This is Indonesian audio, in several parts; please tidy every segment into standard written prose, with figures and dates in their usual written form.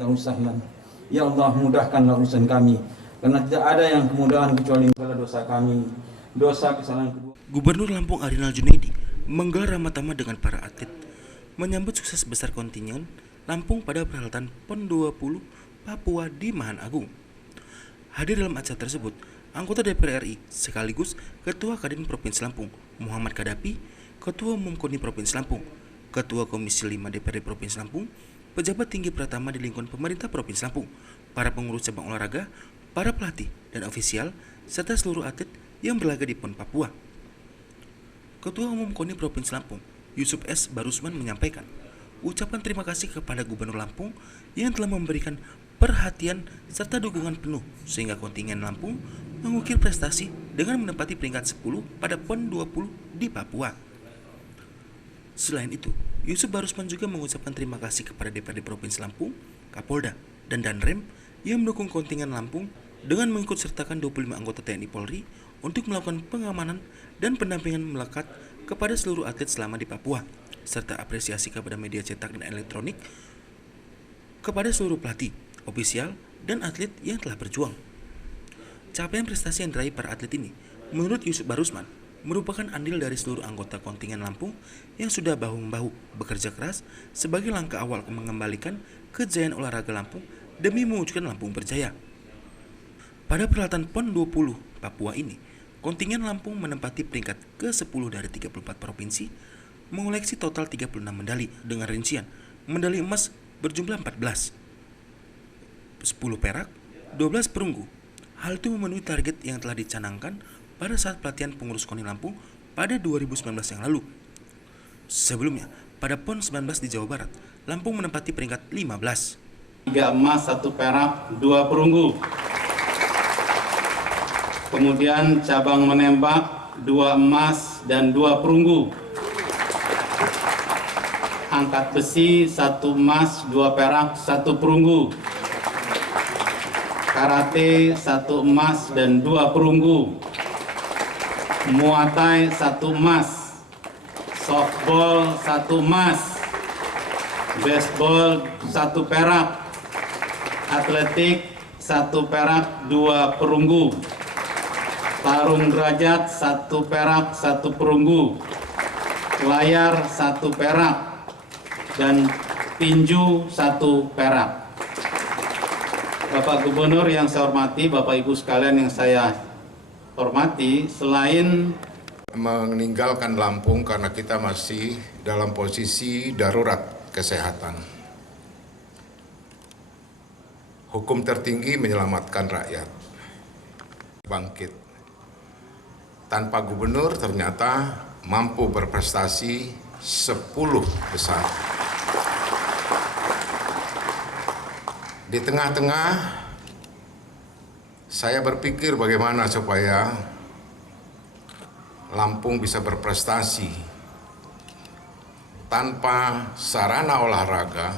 atau sahlan. Ya Allah, mudahkanlah urusan kami, karena tidak ada yang kemudahan kecuali segala dosa kami, dosa kesalahan kedua. Gubernur Lampung Arinal Junaidi menggelar ramah tamah dengan para atlet menyambut sukses besar kontingen Lampung pada perhelatan PON 20 Papua di Mahan Agung. Hadir dalam acara tersebut anggota DPR RI sekaligus Ketua Kadin Provinsi Lampung Muhammad Kadapi, Ketua Umum KONI Provinsi Lampung, Ketua Komisi 5 DPRD Provinsi Lampung, pejabat tinggi pratama di lingkungan pemerintah Provinsi Lampung, para pengurus cabang olahraga, para pelatih dan ofisial, serta seluruh atlet yang berlaga di PON Papua. Ketua Umum KONI Provinsi Lampung, Yusuf S. Barusman menyampaikan ucapan terima kasih kepada Gubernur Lampung yang telah memberikan perhatian serta dukungan penuh sehingga kontingen Lampung mengukir prestasi dengan menempati peringkat 10 pada PON 20 di Papua. Selain itu, Yusuf Barusman juga mengucapkan terima kasih kepada DPRD Provinsi Lampung, Kapolda, dan Danrem yang mendukung kontingen Lampung dengan mengikut sertakan 25 anggota TNI Polri untuk melakukan pengamanan dan pendampingan melekat kepada seluruh atlet selama di Papua, serta apresiasi kepada media cetak dan elektronik, kepada seluruh pelatih, ofisial, dan atlet yang telah berjuang. Capaian prestasi yang diraih para atlet ini, menurut Yusuf Barusman, merupakan andil dari seluruh anggota kontingen Lampung yang sudah bahu-membahu bekerja keras sebagai langkah awal mengembalikan kejayaan olahraga Lampung demi mewujudkan Lampung berjaya. Pada perhelatan PON 20 Papua ini, kontingen Lampung menempati peringkat ke-10 dari 34 provinsi, mengoleksi total 36 medali dengan rincian medali emas berjumlah 14, 10 perak, 12 perunggu. Hal itu memenuhi target yang telah dicanangkan pada saat pelatihan pengurus KONI Lampung pada 2019 yang lalu. Sebelumnya, pada PON 19 di Jawa Barat, Lampung menempati peringkat 15. 3 emas, 1 perak, 2 perunggu. Kemudian cabang menembak 2 emas dan 2 perunggu. Angkat besi 1 emas, 2 perak, 1 perunggu. Karate 1 emas dan 2 perunggu. Muay Thai 1 emas, softball 1 emas, baseball 1 perak, atletik 1 perak, 2 perunggu, tarung derajat 1 perak, 1 perunggu, layar 1 perak, dan tinju 1 perak. Bapak Gubernur yang saya hormati, Bapak Ibu sekalian yang saya hormati, selain meninggalkan Lampung karena kita masih dalam posisi darurat kesehatan. Hukum tertinggi menyelamatkan rakyat. Bangkit. Tanpa gubernur ternyata mampu berprestasi 10 besar. Di tengah-tengah saya berpikir bagaimana supaya Lampung bisa berprestasi tanpa sarana olahraga,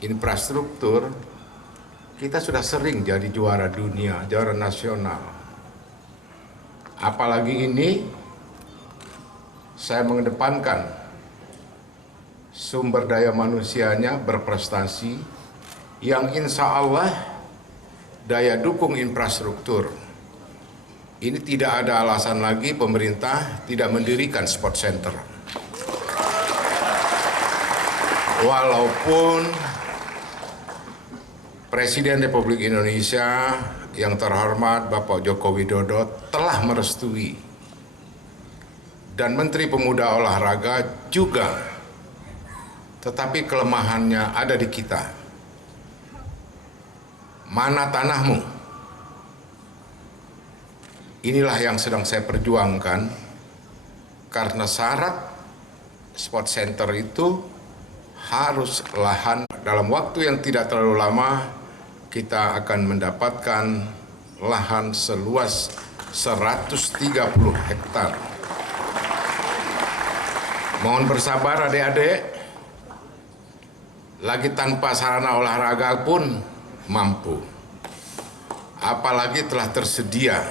infrastruktur. Kita sudah sering jadi juara dunia, juara nasional. Apalagi ini, saya mengedepankan sumber daya manusianya berprestasi, yang insya Allah daya dukung infrastruktur. Ini tidak ada alasan lagi pemerintah tidak mendirikan sport center. Walaupun Presiden Republik Indonesia yang terhormat Bapak Joko Widodo telah merestui, dan Menteri Pemuda Olahraga juga, tetapi kelemahannya ada di kita. Mana tanahmu? Inilah yang sedang saya perjuangkan, karena syarat sport center itu harus lahan. Dalam waktu yang tidak terlalu lama, kita akan mendapatkan lahan seluas 130 hektar. Mohon bersabar adik-adik, lagi tanpa sarana olahraga pun mampu. Apalagi telah tersedia.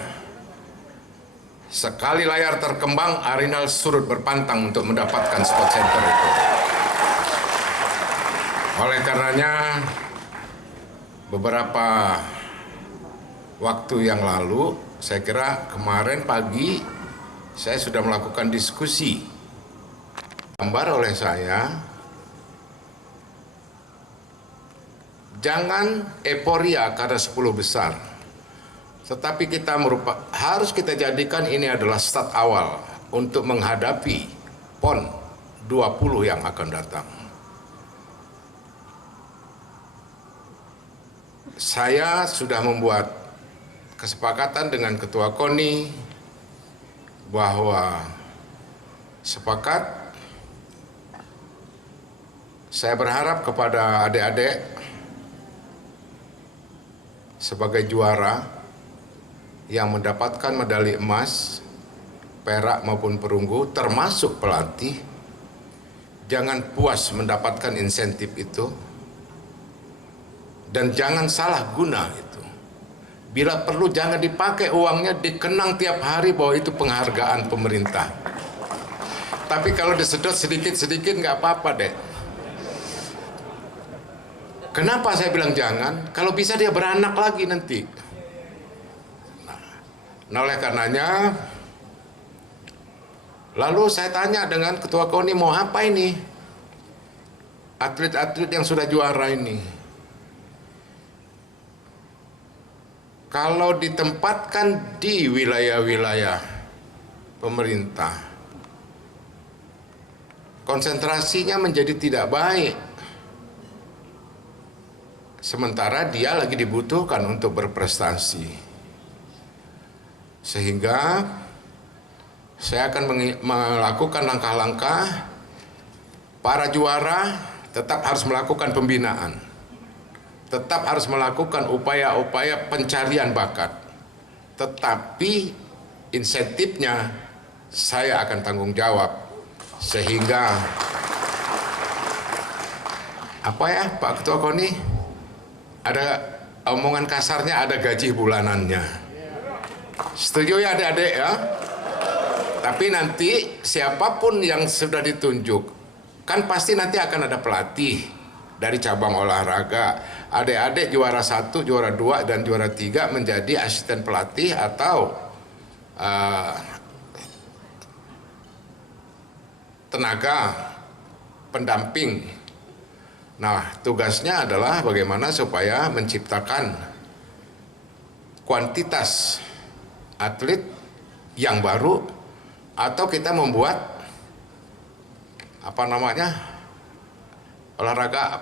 Sekali layar terkembang, Arinal surut berpantang untuk mendapatkan sport center itu. Oleh karenanya, beberapa waktu yang lalu, saya kira kemarin pagi, saya sudah melakukan diskusi. Gambar oleh saya, jangan euforia karena 10 besar. Tetapi harus kita jadikan ini adalah start awal untuk menghadapi PON 20 yang akan datang. Saya sudah membuat kesepakatan dengan Ketua KONI bahwa sepakat, saya berharap kepada adik-adik sebagai juara yang mendapatkan medali emas, perak maupun perunggu, termasuk pelatih, jangan puas mendapatkan insentif itu dan jangan salah guna itu. Bila perlu jangan dipakai uangnya, dikenang tiap hari bahwa itu penghargaan pemerintah. Tapi kalau disedot sedikit-sedikit nggak apa-apa deh. Kenapa saya bilang jangan? Kalau bisa dia beranak lagi nanti. Nah oleh karenanya, lalu saya tanya dengan Ketua KONI, mau apa ini? Atlet-atlet yang sudah juara ini. Kalau ditempatkan di wilayah-wilayah pemerintah, konsentrasinya menjadi tidak baik. Sementara dia lagi dibutuhkan untuk berprestasi. Sehingga saya akan melakukan langkah-langkah, para juara tetap harus melakukan pembinaan. Tetap harus melakukan upaya-upaya pencarian bakat. Tetapi insentifnya saya akan tanggung jawab. Sehingga apa ya Pak Ketua KONI, ada omongan kasarnya, ada gaji bulanannya. Setuju ya adik-adik ya? Tapi nanti siapapun yang sudah ditunjuk, kan pasti nanti akan ada pelatih dari cabang olahraga. Adik-adik juara 1, juara 2, dan juara 3 menjadi asisten pelatih atau tenaga pendamping. Nah, tugasnya adalah bagaimana supaya menciptakan kuantitas atlet yang baru, atau kita membuat olahraga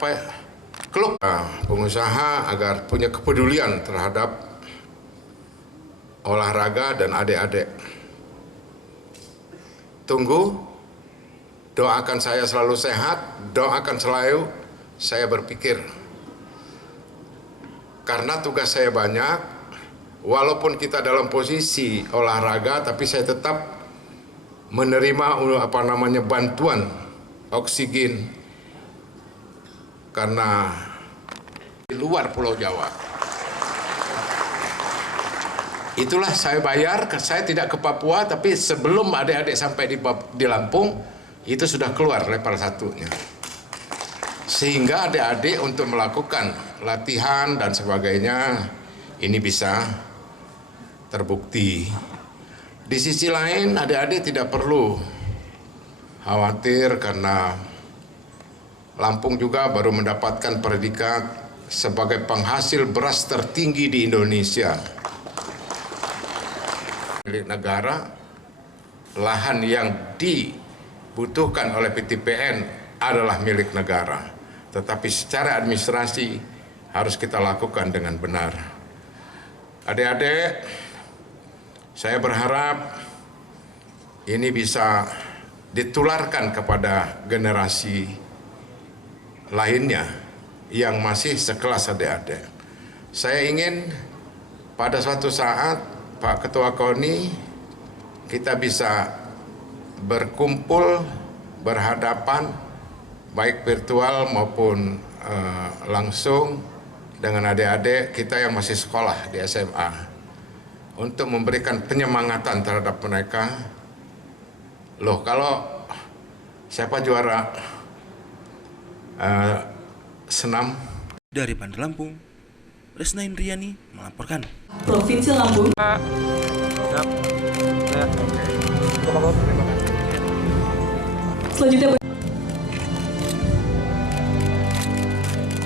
klub pengusaha agar punya kepedulian terhadap olahraga dan adik-adik. Tunggu, doakan saya selalu sehat, doakan selalu saya berpikir. Karena tugas saya banyak, walaupun kita dalam posisi olahraga, tapi saya tetap menerima bantuan oksigen karena di luar Pulau Jawa. Itulah saya bayar, saya tidak ke Papua, tapi sebelum adik-adik sampai di Lampung, itu sudah keluar level 1-nya. Sehingga adik-adik untuk melakukan latihan dan sebagainya, ini bisa terbukti. Di sisi lain, adik-adik tidak perlu khawatir karena Lampung juga baru mendapatkan predikat sebagai penghasil beras tertinggi di Indonesia. Milik negara, lahan yang dibutuhkan oleh PTPN adalah milik negara. Tetapi secara administrasi harus kita lakukan dengan benar. Adik-adik, saya berharap ini bisa ditularkan kepada generasi lainnya yang masih sekelas adik-adik. Saya ingin pada suatu saat Pak Ketua KONI kita bisa berkumpul, berhadapan, baik virtual maupun langsung dengan adik-adik kita yang masih sekolah di SMA, untuk memberikan penyemangatan terhadap mereka. Loh, kalau siapa juara senam? Dari Bandar Lampung, Resna Indriani melaporkan. Provinsi Lampung. Selanjutnya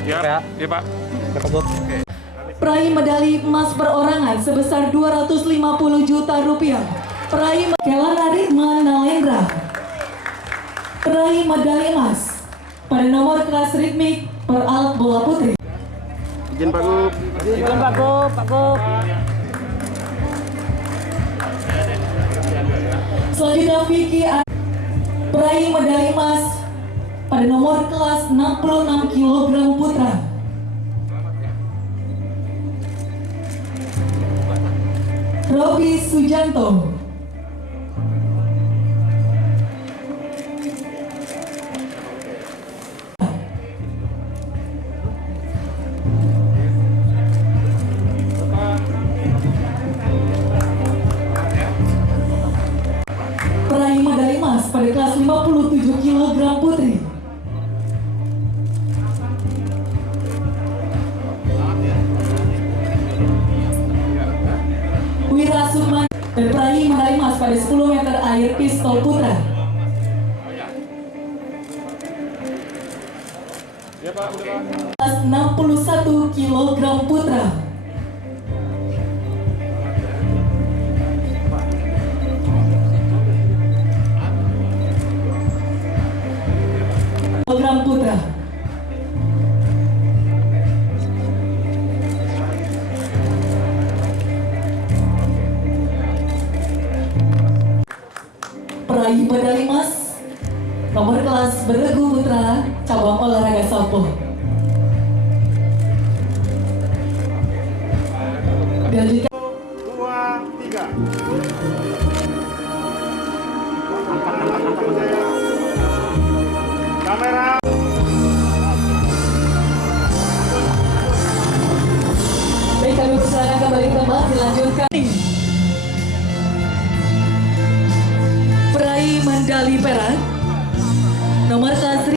Ya, Pak. peraih medali emas perorangan sebesar 250 juta rupiah. Peraih Kelana Ridma Nalendra. Peraih medali emas pada nomor kelas ritmik per alat bola putri. Izin Pak Gub. Selanjutnya Vicky peraih medali emas pada nomor kelas 66 kg putra. Robi Sujanto. Peraih medali emas pada kelas 57 kg putri. Wira Sukman dan peraih medali emas pada 10 meter air pistol putra. Kelas 61 kg putra. Kilogram putra. Peraih medali emas nomor kelas beregu putra cabang olahraga sapo. Dilanjutkan. 2, 3. Kamera. Baik, kami persilakan kembali ke tempat, dilanjutkan. Peraih medali perak nomor kelas